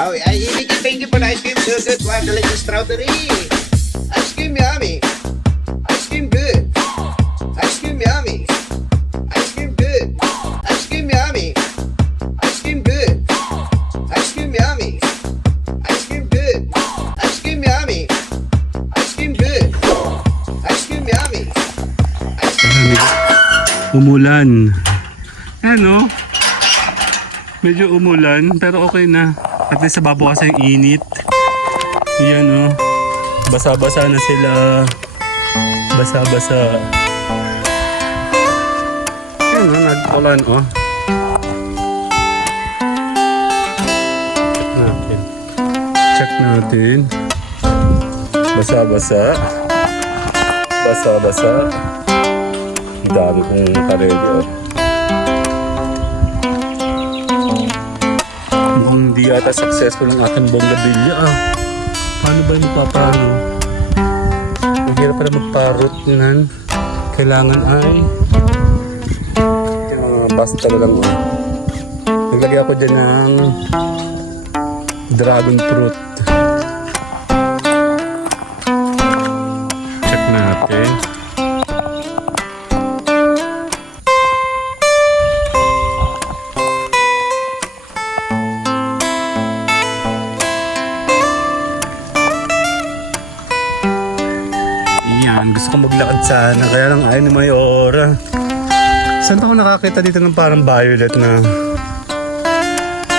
Oh, thank you for the ice cream. So good. Wow, delicious strawberry. Ice cream yummy. Ice cream good. Ice cream yummy. Ice cream good. Ice cream yummy. Ice cream good. Ice cream yummy. Ice cream good. Ice cream yummy. Ice cream good. Ice cream yummy. Umulan. Ano? Medyo umulan pero okay na. At least nababawasan yung init. Yan o. Basa-basa na sila. Basa-basa. Yan o, nag-ulan o. Check natin. Check natin. Basa-basa. Basa-basa. Ang dami kong karelyo. Hindi yata successful ang ating bonggabilya Paano ba yung magpapaano? Ang hirap pala magparot nan. Kailangan ay basta lang naglagay ako dyan ng dragon fruit. Check natin. Gusto ko maglakad sana, kaya lang ayaw ni Mayora. Saan ako nakakita dito ng parang violet na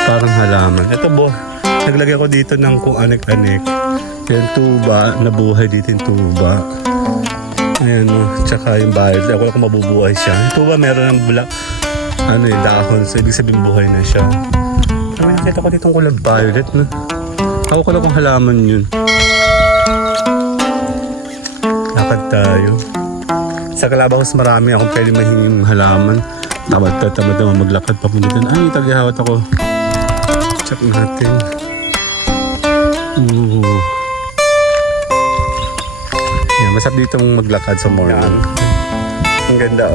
parang halaman? Ito naglagay ko dito ng kung anik-anik. Yung tuba, nabuhay dito yung tuba. Ayan tsaka yung violet. Ako lang kung mabubuhay siya. Yung tuba meron ng black, dahon. So ibig sabihin buhay na siya. Pero nakita ko dito ng kulay violet na. Ako ko lang kung halaman yun. Lakad tayo. Sa Calabacos marami akong pwede mahinging halaman. Tamad naman maglakad pa muna dun. Ay, taghihawat ako. Check natin. Yan, masarap ditong maglakad sa morning. Ang ganda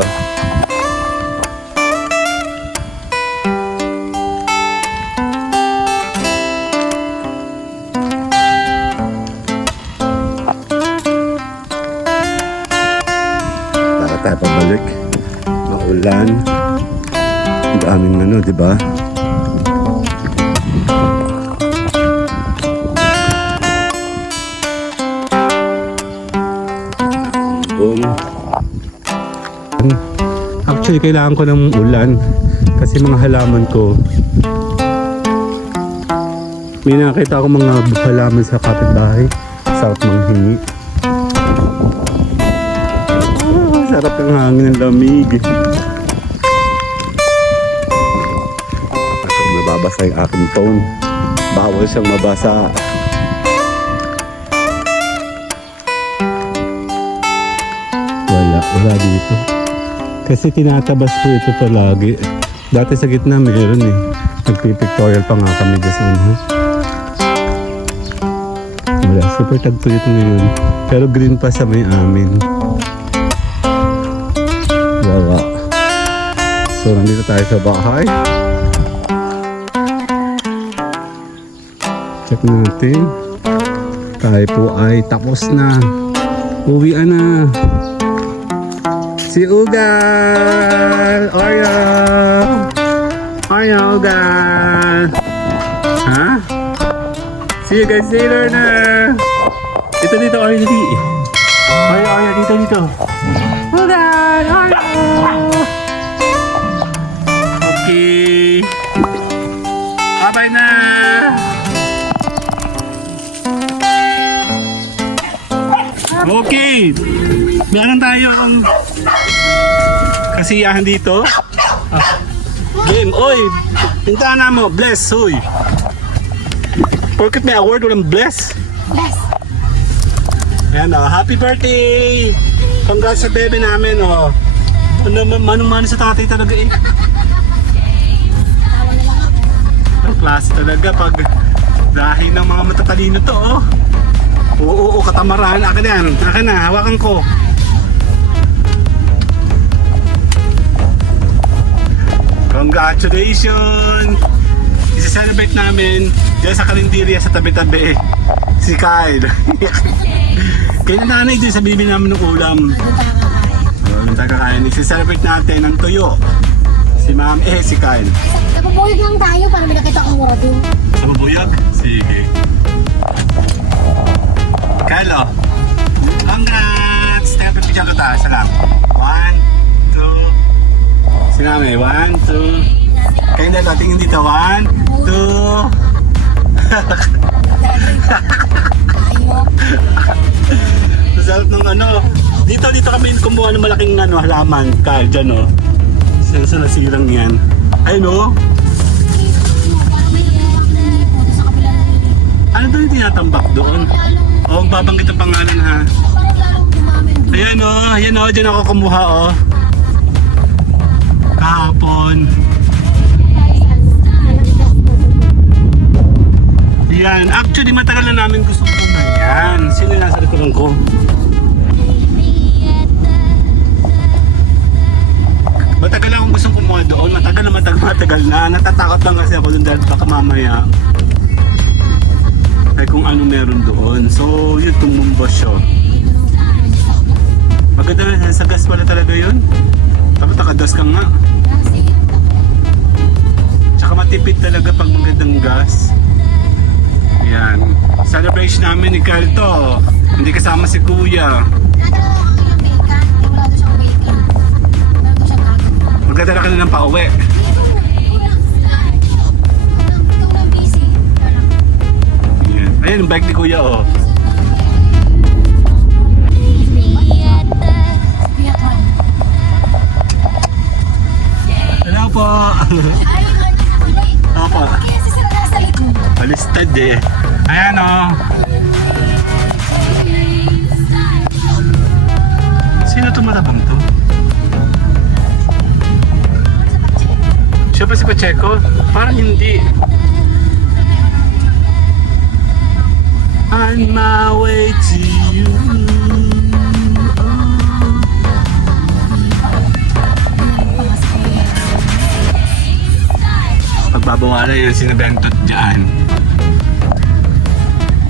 tayo pabalik. Maulan. Ang daming diba? Actually, kailangan ko ng ulan kasi mga halaman ko. May nakita ako mga halaman sa kapitbahay. Sarap manghingi. Sarap ng hangin ng lamig. Ako nababasa yung aking phone. Bawal siyang mabasa. Wala dito. Kasi tinatabas ko ito palagi. Dati sa gitna meron Nagpipictorial pa nga kami doon. Wala, super tagtuyot ngayon. Pero green pa sa may amin. Wala. So, nandito tayo sa bahay. Check natin. Tayo po ay tapos na. Uwian na. Si Ugal! Oreo! Oreo, Ugal! Ha? See you guys later na! Dito, Oreo, dito. Oreo, dito. Ugal! Oreo! Okay. Bye-bye na! Okay! Meron tayong kasiyahan dito. Game, oy! Pintana mo, bless, hoy! Porkit may award, walang bless? Bless! Ayan happy birthday! Congrats sa bebe namin manong-mano sa tatay talaga Ang klase talaga pag dahil ng mga matatalino to Oo, katamaran. Akin yan. Akin na, hawakan ko. Congratulations! Isi-celebrate namin dyan sa karinderya sa tabi-tabi. Si Kyle. Kaya nanay din sa bibi namin ng ulam. Doon tayo kakain. Isi-celebrate natin ng tuyo. Si Ma'am, si Kyle. Napapuyog lang tayo para may nakita kong mura din. Sa bubuyog? Sige. Kyle, oh. Congrats! Teka, pipicture ko tayo. Isa lang. 1, 2. Sinami, 1, 2. Kayo dito, tingin dito. 1, 2. Masarap ng ano. Dito kami kumuha ng malaking halaman. Kyle, dyan oh. Sa nasirang yan. Ayun oh. Ano doon yung tinatambak doon? O, babanggit ang pangalan ha. Ayan o, dyan ako kumuha o. Kahapon. Yan, actually matagal na namin gusto kumuha yan. Sino yung nasa likuran ko? Matagal akong gustong kumuha doon. Matagal na. Natatakot lang kasi ako doon dahil baka mamaya ay kung ano meron doon. So, yun, tumumba siya. Maganda na, sa gas pala talaga yun. Tapos nakadas ka nga. Tsaka matipid talaga pag magandang gas. Yan. Celebration namin ni Carl to. Hindi kasama si Kuya. Magdadala ka na ng pauwi. Ayan, yung bike ni Kuya oh. Hello po. Opo. Balistad eh. Ayan oh. Sino tumatabang to? Siya ba si Pacheco? Parang hindi. On my way to you. Pagbabawala yung sinabentot dyan.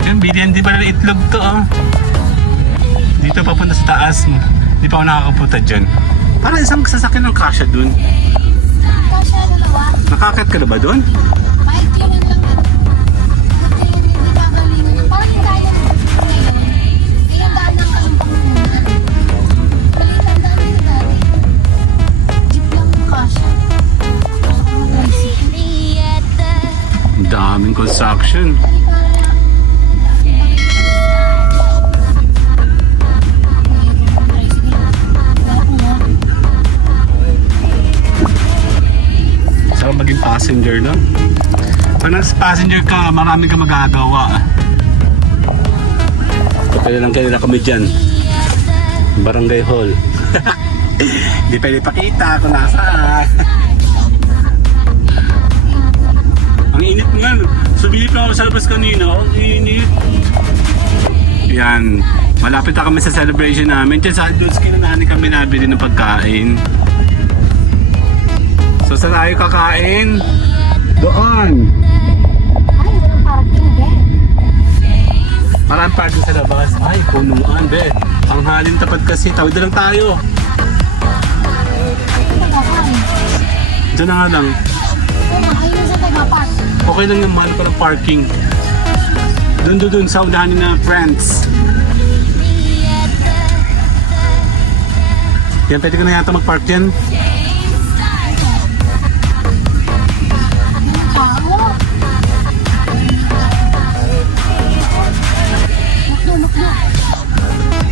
Yung bilyan, di pala itlog to oh. Dito papunta sa taas. Di pa ako nakakapunta dyan. Parang isang sasakyan ng kasya dun. Nakakat ka na ba dun? Daming construction. Sarap maging passenger no? Pag nag-passenger ka, marami ka magagawa. Kailan kami dyan. Barangay Hall. Hindi pwede pakita kung nasaan. Ang init nga. Sumilip lang ako sa labas kanina. Ang init. Yan. Malapit na kami sa celebration namin. Diyan sa Adults kinanahan kami nabili ng pagkain. So saan tayo kakain? Doon. Ay, walang parking din. Maraming parking sa labas. Ay, punuan be. Ang halin tapat kasi. Tawid na lang tayo. Diyan na nga lang. Ayun sa tagapat. Okay lang yung mahal pa ng parking. Doon sa unahan na friends. Yan, pwede ka na yata mag-park dyan.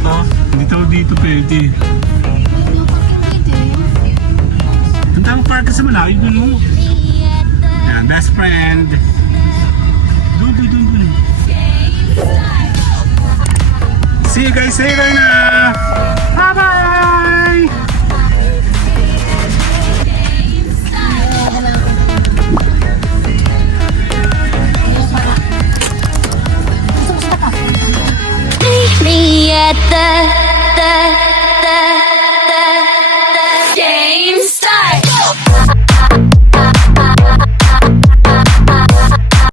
No, dito pwede. Punta ang park sa malayo dun mo. Yan, best friend. Dun. See you guys later na! Bye-bye!